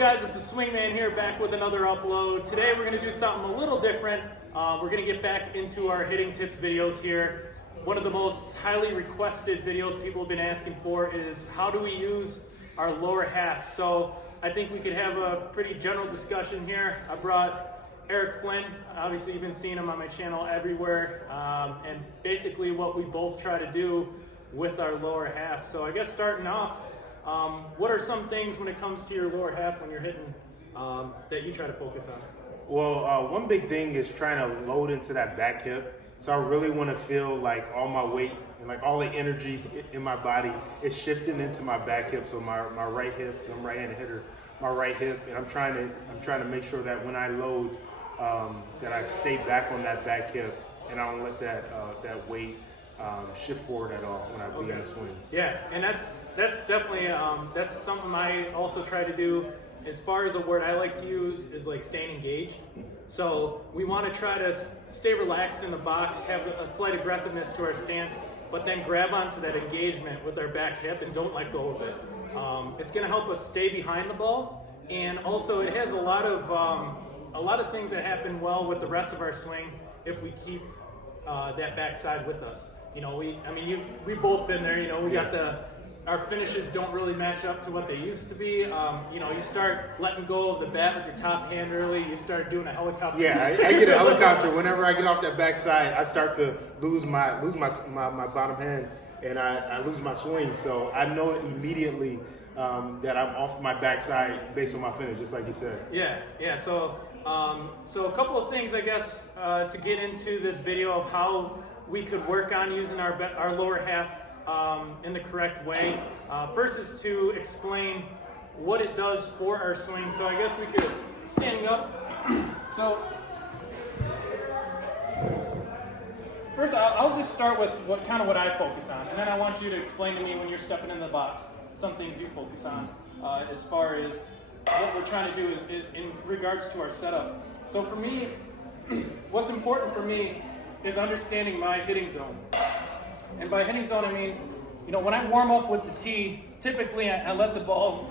guys? This is Swingman here, back with another upload. Today we're going to do something a little different. We're going to get back into our hitting tips videos here. One of the most highly requested videos people have been asking for is how do we use our lower half. So I think we could have a pretty general discussion here. I brought Eric Flynn. Obviously you've been seeing him on my channel everywhere. And basically what we both try to do with our lower half. So I guess starting off, what are some things when it comes to your lower half when you're hitting that you try to focus on? Well, one big thing is trying to load into that back hip. So I really want to feel like all my weight and like all the energy in my body is shifting into my back hip. So my right hip, I'm a right-handed hitter, my right hip, and I'm trying to make sure that when I load, that I stay back on that back hip and I don't let that weight shift forward at all when I begin to swing. Yeah, and that's definitely that's something I also try to do. As far as a word I like to use is like staying engaged. So we want to try to stay relaxed in the box, have a slight aggressiveness to our stance, but then grab onto that engagement with our back hip and don't let go of it. It's going to help us stay behind the ball, and also it has a lot of things that happen well with the rest of our swing if we keep that backside with us. You know, we've both been there. You know, we got our finishes don't really match up to what they used to be. You know, you start letting go of the bat with your top hand early. You start doing a helicopter. Yeah, I get a helicopter whenever I get off that backside. I start to lose my bottom hand, and I lose my swing. So I know immediately that I'm off my backside based on my finish, just like you said. Yeah. So a couple of things, I guess, to get into this video of how we could work on using our lower half in the correct way. First is to explain what it does for our swing. So I guess we could, standing up. So first I'll just start with what I focus on, and then I want you to explain to me when you're stepping in the box some things you focus on as far as what we're trying to do is in regards to our setup. So for me, what's important for me is understanding my hitting zone. And by hitting zone, I mean, you know, when I warm up with the tee, typically I let the ball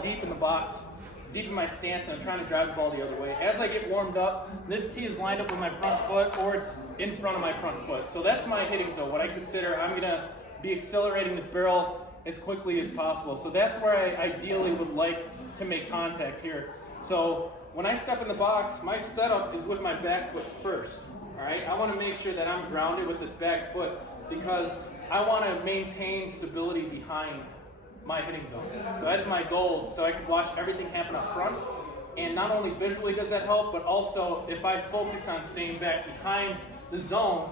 deep in the box, deep in my stance, and I'm trying to drive the ball the other way. As I get warmed up, this tee is lined up with my front foot, or it's in front of my front foot. So that's my hitting zone. What I consider I'm gonna be accelerating this barrel as quickly as possible. So that's where I ideally would like to make contact here. So when I step in the box, my setup is with my back foot first. All right, I want to make sure that I'm grounded with this back foot because I want to maintain stability behind my hitting zone. So that's my goal, so I can watch everything happen up front. And not only visually does that help, but also if I focus on staying back behind the zone,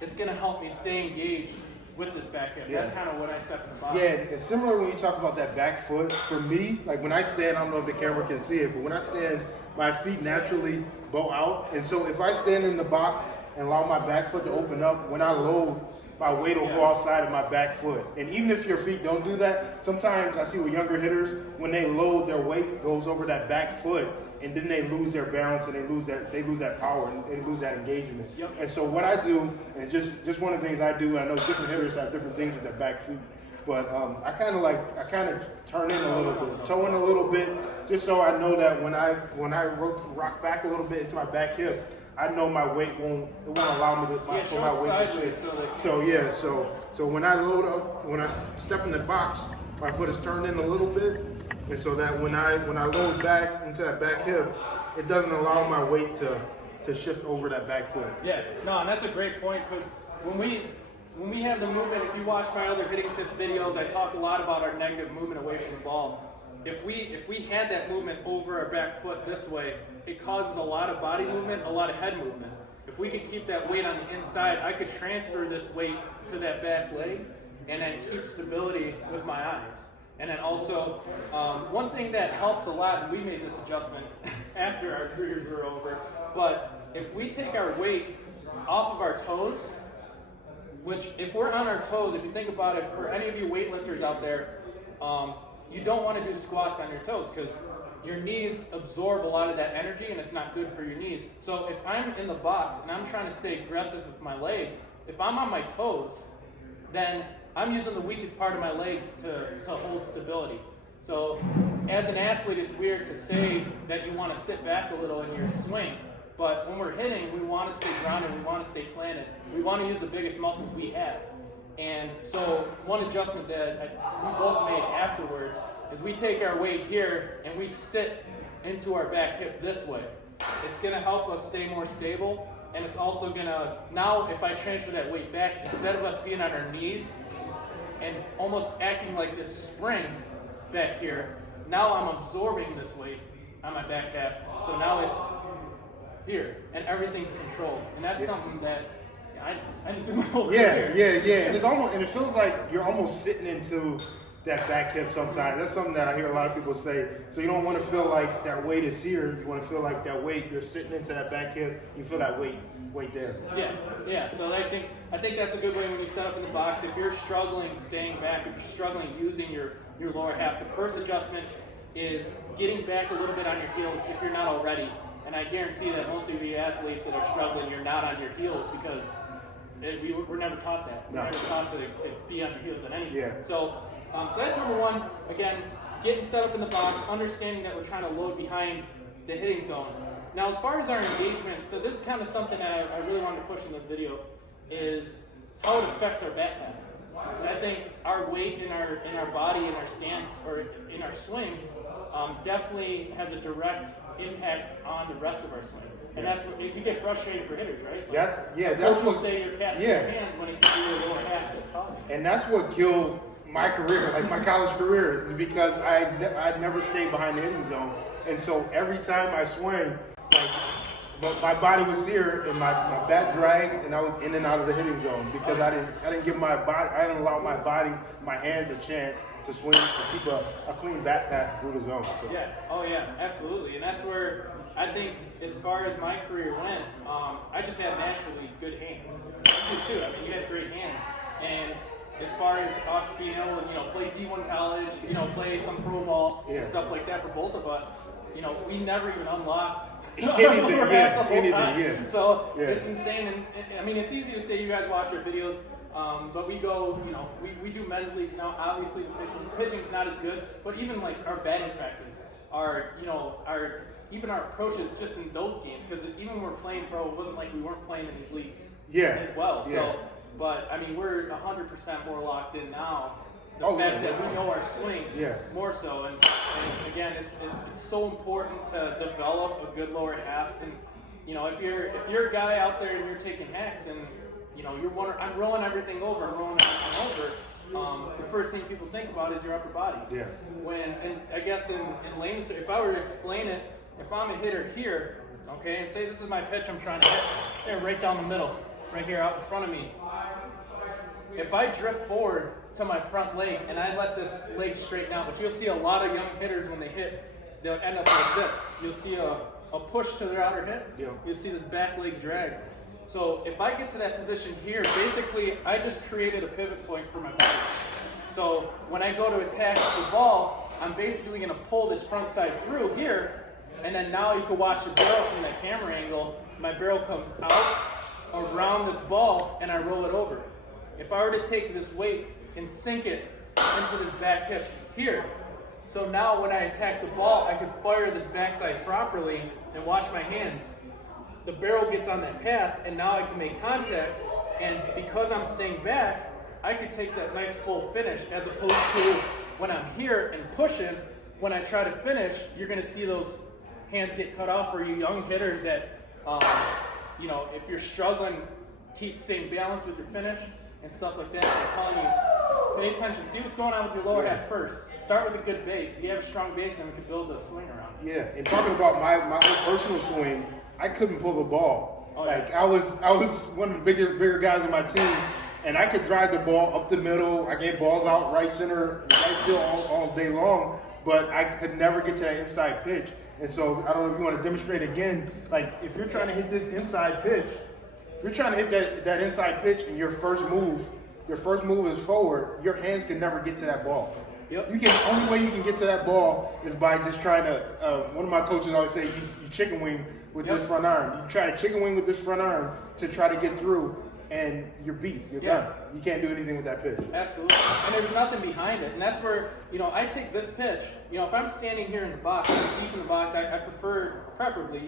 it's going to help me stay engaged with this back hip. Yeah. That's kind of when I step in the box. Yeah, it's similar when you talk about that back foot. For me, like when I stand, I don't know if the camera can see it, but when I stand, my feet naturally bow out. And so if I stand in the box and allow my back foot to open up, when I load, my weight will go outside of my back foot. And even if your feet don't do that, sometimes I see with younger hitters, when they load, their weight goes over that back foot, and then they lose their balance and they lose that power and lose that engagement. Yep. And so what I do, and just one of the things I do, I know different hitters have different things with their back feet, but I kind of turn in a little bit, toe in a little bit, just so I know that when I rock back a little bit into my back hip, I know my weight won't allow me to for my weight to shift. So when I load up, when I step in the box, my foot is turned in a little bit, and so that when I load back into that back hip, it doesn't allow my weight to shift over that back foot. Yeah, no, and that's a great point because when we have the movement, if you watch my other hitting tips videos, I talk a lot about our negative movement away from the ball. If we had that movement over our back foot this way, it causes a lot of body movement, a lot of head movement. If we could keep that weight on the inside, I could transfer this weight to that back leg and then keep stability with my eyes. And then also, one thing that helps a lot, and we made this adjustment after our careers were over, but if we take our weight off of our toes, which if we're on our toes, if you think about it, for any of you weightlifters out there, you don't want to do squats on your toes because your knees absorb a lot of that energy and it's not good for your knees. So if I'm in the box and I'm trying to stay aggressive with my legs, if I'm on my toes, then I'm using the weakest part of my legs to hold stability. So as an athlete, it's weird to say that you want to sit back a little in your swing, but when we're hitting, we want to stay grounded, we want to stay planted, we want to use the biggest muscles we have. And so one adjustment that we both made afterwards is we take our weight here and we sit into our back hip this way. It's going to help us stay more stable, and it's also going to, now if I transfer that weight back, instead of us being on our knees and almost acting like this spring back here, now I'm absorbing this weight on my back half, so now it's here, and everything's controlled. And that's something that I need to do my whole career. Yeah. And it's almost, and it feels like you're almost sitting into that back hip sometimes. That's something that I hear a lot of people say. So you don't want to feel like that weight is here. You want to feel like that weight, you're sitting into that back hip. You feel that weight there. Yeah. So I think that's a good way when you set up in the box. If you're struggling staying back, if you're struggling using your lower half, the first adjustment is getting back a little bit on your heels if you're not already. And I guarantee that most of the athletes that are struggling, you're not on your heels because we're never taught that. We're never taught to be on your heels in anything. Yeah. So that's number one. Again, getting set up in the box, understanding that we're trying to load behind the hitting zone. Now, as far as our engagement, so this is kind of something that I really wanted to push in this video, is how it affects our bat path. And I think our weight in our body, in our stance, or in our swing, definitely has a direct impact on the rest of our swing. And that's what it can get frustrating for hitters, right? Like, that's what say you're casting your hands when it can be your lower half that's causing. And that's what killed my career, like my college career, is because I never stayed behind the hitting zone, and so every time I swing, like my body was here and my bat dragged, and I was in and out of the hitting zone because I didn't give my body, I didn't allow my hands a chance to swing, to keep a clean bat path through the zone. So. Yeah, absolutely, and that's where I think, as far as my career went, I just had naturally good hands. You too. I mean, you had great hands, and as far as us being able to, play D1 college, play some pro ball and stuff like that for both of us, we never even unlocked anything. So it's insane, and I mean, it's easy to say you guys watch our videos, but we go, we do men's leagues now. Obviously, the pitching's not as good, but even like our batting practice, even our approaches just in those games, because even when we're playing pro, it wasn't like we weren't playing in these leagues as well. So, but I mean, we're 100% more locked in now. The fact that we know our swing more so, and again, it's so important to develop a good lower half. And if you're a guy out there and you're taking hacks and you're wondering, I'm rolling everything over, the first thing people think about is your upper body. And I guess in layman's, if I were to explain it, if I'm a hitter here, okay, and say this is my pitch I'm trying to hit, right down the middle, right here out in front of me. If I drift forward to my front leg and I let this leg straighten out, but you'll see a lot of young hitters when they hit, they'll end up like this. You'll see a push to their outer hip. You'll see this back leg drag. So if I get to that position here, basically I just created a pivot point for my body. So when I go to attack the ball, I'm basically going to pull this front side through here, and then now you can watch the barrel from that camera angle. My barrel comes out around this ball and I roll it over. If I were to take this weight and sink it into this back hip here, so now when I attack the ball, I can fire this backside properly and watch my hands. The barrel gets on that path, and now I can make contact, and because I'm staying back, I can take that nice full finish, as opposed to when I'm here and pushing, when I try to finish, you're going to see those hands get cut off for you young hitters that, if you're struggling, keep staying balanced with your finish and stuff like that. I'm telling you, pay attention. See what's going on with your lower half first. Start with a good base. If you have a strong base, then we can build a swing around. And talking about my own personal swing, I couldn't pull the ball. I was one of the bigger guys on my team, and I could drive the ball up the middle. I gave balls out right center, right field all day long, but I could never get to that inside pitch. And so I don't know if you want to demonstrate again. Like if you're trying to hit this inside pitch, if you're trying to hit that inside pitch, and your first move is forward, your hands can never get to that ball. Only way you can get to that ball is by just trying to. One of my coaches always say, you chicken wing with this front arm. You try to chicken wing with this front arm to try to get through, and you're beat. You're done. You can't do anything with that pitch. Absolutely. And there's nothing behind it. And that's where, I take this pitch, if I'm standing here in the box, deep in the box, I preferably,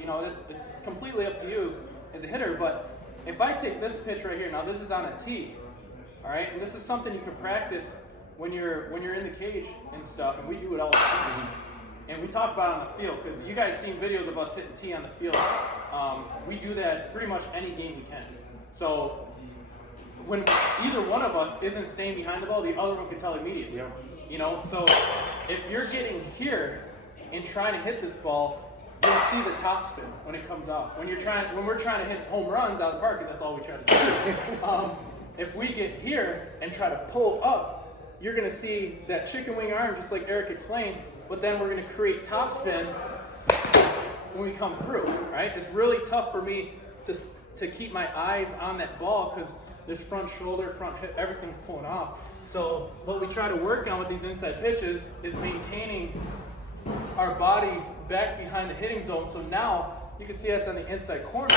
it's completely up to you as a hitter, but if I take this pitch right here, now this is on a tee, all right? And this is something you can practice when you're in the cage and stuff, and we do it all the time. And we talk about it on the field, because you guys seen videos of us hitting tee on the field. We do that pretty much any game we can. So when either one of us isn't staying behind the ball, the other one can tell immediately. Yeah. So if you're getting here and trying to hit this ball, you'll see the top spin when it comes off. When we're trying to hit home runs out of the park, because that's all we try to do. If we get here and try to pull up, you're going to see that chicken wing arm, just like Eric explained. But then we're going to create top spin when we come through. Right? It's really tough for me to keep my eyes on that ball, because this front shoulder, front hip, everything's pulling off. So what we try to work on with these inside pitches is maintaining our body back behind the hitting zone. So now you can see that's on the inside corner.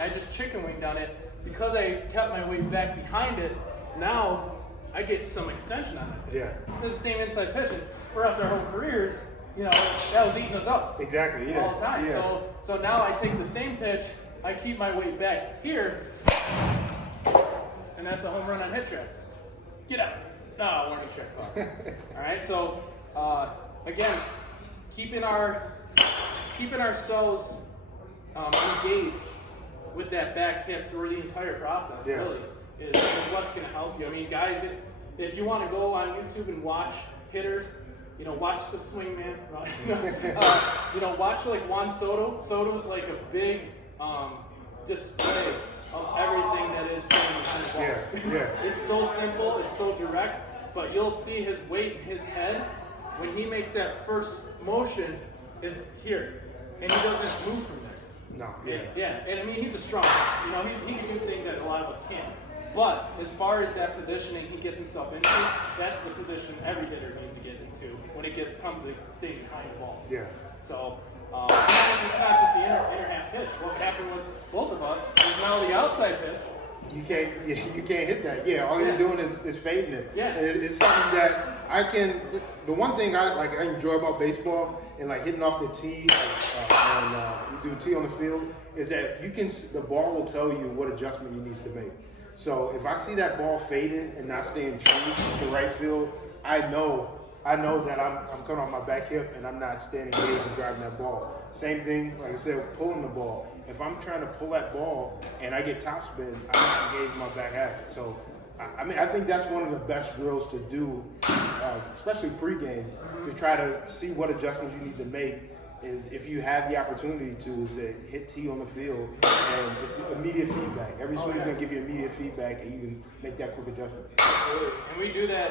I just chicken winged on it. Because I kept my weight back behind it, now I get some extension on it. Yeah. This is the same inside pitch. And for us, our whole careers, that was eating us up. Exactly, yeah. All the time. Yeah. So now I take the same pitch, I keep my weight back here, and that's a home run on HitTrax. Get out. No, warning check call. All right, so again, keeping ourselves engaged with that back hip through the entire process, really, is what's going to help you. I mean, guys, if you want to go on YouTube and watch hitters, watch the swing man. Watch like Juan Soto. Soto's like a big display of everything that is standing behind the ball. Yeah. It's so simple, it's so direct, but you'll see his weight in his head when he makes that first motion is here, and he doesn't move from there. No. Yeah. Yeah, and I mean, he's a strong, he can do things that a lot of us can't. But as far as that positioning he gets himself into, that's the position every hitter needs to get into when it comes to staying behind the ball. Yeah. So it's not just the inner half pitch. What happened with both of us is now the outside pitch. You can't hit that. Yeah, all you're doing is fading it. Yeah. And it's something that the one thing I enjoy about baseball and like hitting off the tee, and we do tee on the field, is that the ball will tell you what adjustment you need to make. So if I see that ball fading and not staying true to right field, I know that I'm coming off my back hip and I'm not staying engaged and driving that ball. Same thing, like I said, pulling the ball. If I'm trying to pull that ball and I get top spin, I'm not engaged in my back half. So, I think that's one of the best drills to do, especially pregame, to try to see what adjustments you need to make. Is if you have the opportunity to hit tee on the field, and it's immediate feedback. Every swing is going to give you immediate feedback, and you can make that quick adjustment. Absolutely. And we do that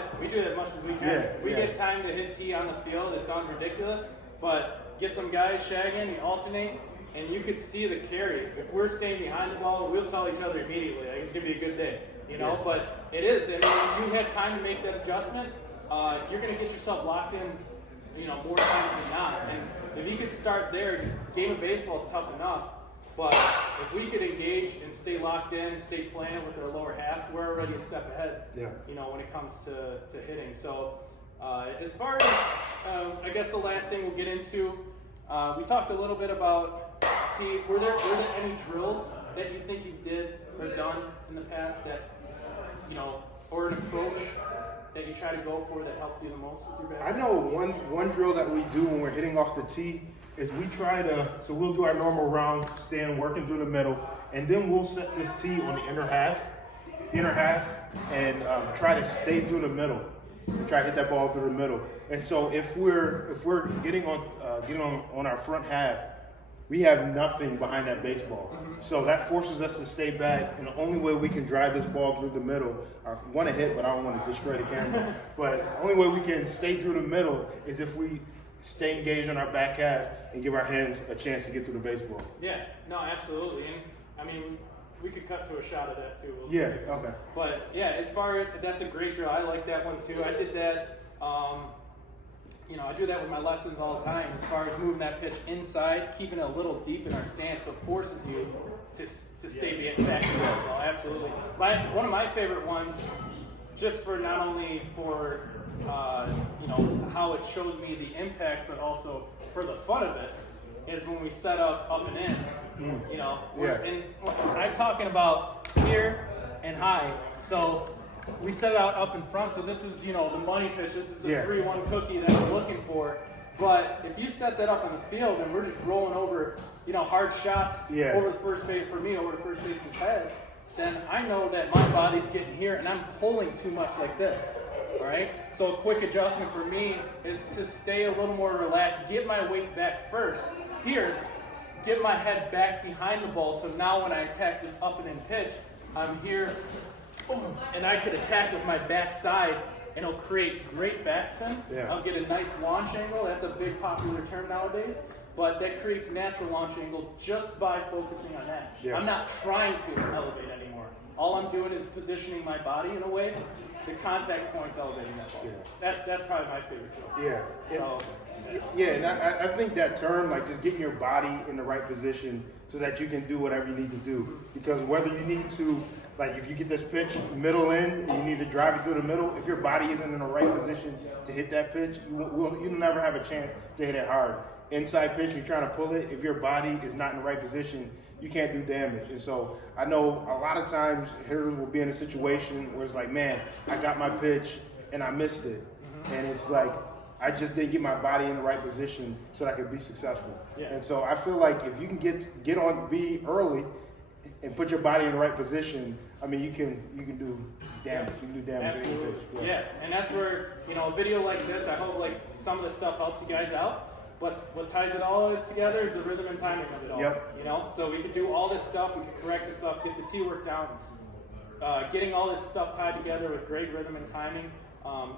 as much as we can. Yeah, we get time to hit tee on the field. It sounds ridiculous, but get some guys shagging and alternate, and you could see the carry. If we're staying behind the ball, we'll tell each other immediately, like, it's going to be a good day. Yeah. But it is. I mean, when you have time to make that adjustment, you're going to get yourself locked in, more times than not. And if you could start there, game of baseball is tough enough, but if we could engage and stay locked in, stay playing with our lower half, we're already a step ahead, when it comes to hitting. So as far as, I guess the last thing we'll get into, we talked a little bit about tee. Were there any drills that you think you did or done in the past that, or an approach that you try to go for that helped you the most with your back? I know one drill that we do when we're hitting off the tee is we try to, so we'll do our normal rounds, working through the middle, and then we'll set this tee on the inner half, and try to stay through the middle. Try to hit that ball through the middle. And so if we're getting on our front half, we have nothing behind that baseball. So that forces us to stay back, and the only way we can drive this ball through the middle, I want to hit, but I don't want to destroy the camera. But the only way we can stay through the middle is if we stay engaged on our back half and give our hands a chance to get through the baseball. Yeah, no, absolutely. And I mean, we could cut to a shot of that too. Okay. But yeah, as far as that's a great drill. I like that one too. I did that, you know, I do that with my lessons all the time as far as moving that pitch inside, keeping it a little deep in our stance, so it forces you to stay back in the ball. Absolutely. One of my favorite ones, just for not only for you know, how it shows me the impact, but also for the fun of it, is when we set up and in. You know, and I'm talking about here and high. So we set it out up in front. So this is, you know, the money pitch. This is the 3-1 cookie that we're looking for. But if you set that up on the field and we're just rolling over, you know, hard shots over the first base, for me, over the first baseman's head, then I know that my body's getting here and I'm pulling too much like this. All right. So a quick adjustment for me is to stay a little more relaxed, get my weight back first. Here, get my head back behind the ball. So now when I attack this up and in pitch, I'm here, and I could attack with my backside, and it'll create great backspin. I'll get a nice launch angle. That's a big popular term nowadays. But that creates natural launch angle just by focusing on that. I'm not trying to elevate anymore. All I'm doing is positioning my body in a way. The contact point's elevating that ball. That's probably my favorite drill. And I think that term, like just getting your body in the right position so that you can do whatever you need to do. Because whether you need to, like if you get this pitch middle in and you need to drive it through the middle, if your body isn't in the right position to hit that pitch, you'll never have a chance to hit it hard. Inside pitch, you're trying to pull it. If your body is not in the right position, you can't do damage. And so I know a lot of times hitters will be in a situation where it's like, man, I got my pitch and I missed it. And it's like, I just didn't get my body in the right position so that I could be successful. And so I feel like if you can be early and put your body in the right position, I mean, you can do damage. You can do damage. Absolutely. And that's where, you know, a video like this, I hope like some of this stuff helps you guys out. But what ties it all together is the rhythm and timing of it all. You know, so we could do all this stuff, we could correct this stuff, get the T work down. Getting all this stuff tied together with great rhythm and timing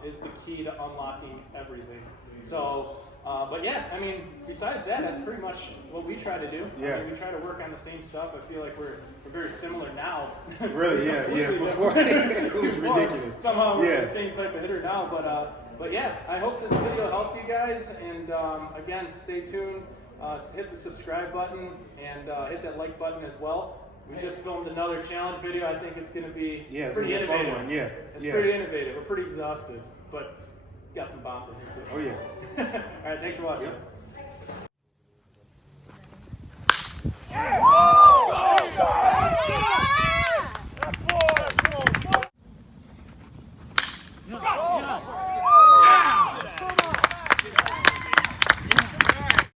is the key to unlocking everything. So, but yeah, I mean, besides that, that's pretty much what we try to do. I mean, we try to work on the same stuff. I feel like we're very similar now. Really, Before it was ridiculous. Somehow we're the same type of hitter now, but yeah, I hope this video helped you guys. And again, stay tuned. Hit the subscribe button and hit that like button as well. We just filmed another challenge video. I think it's going to be pretty innovative. It's pretty innovative. We're pretty exhausted, but got some bombs in here too. All right, thanks for watching.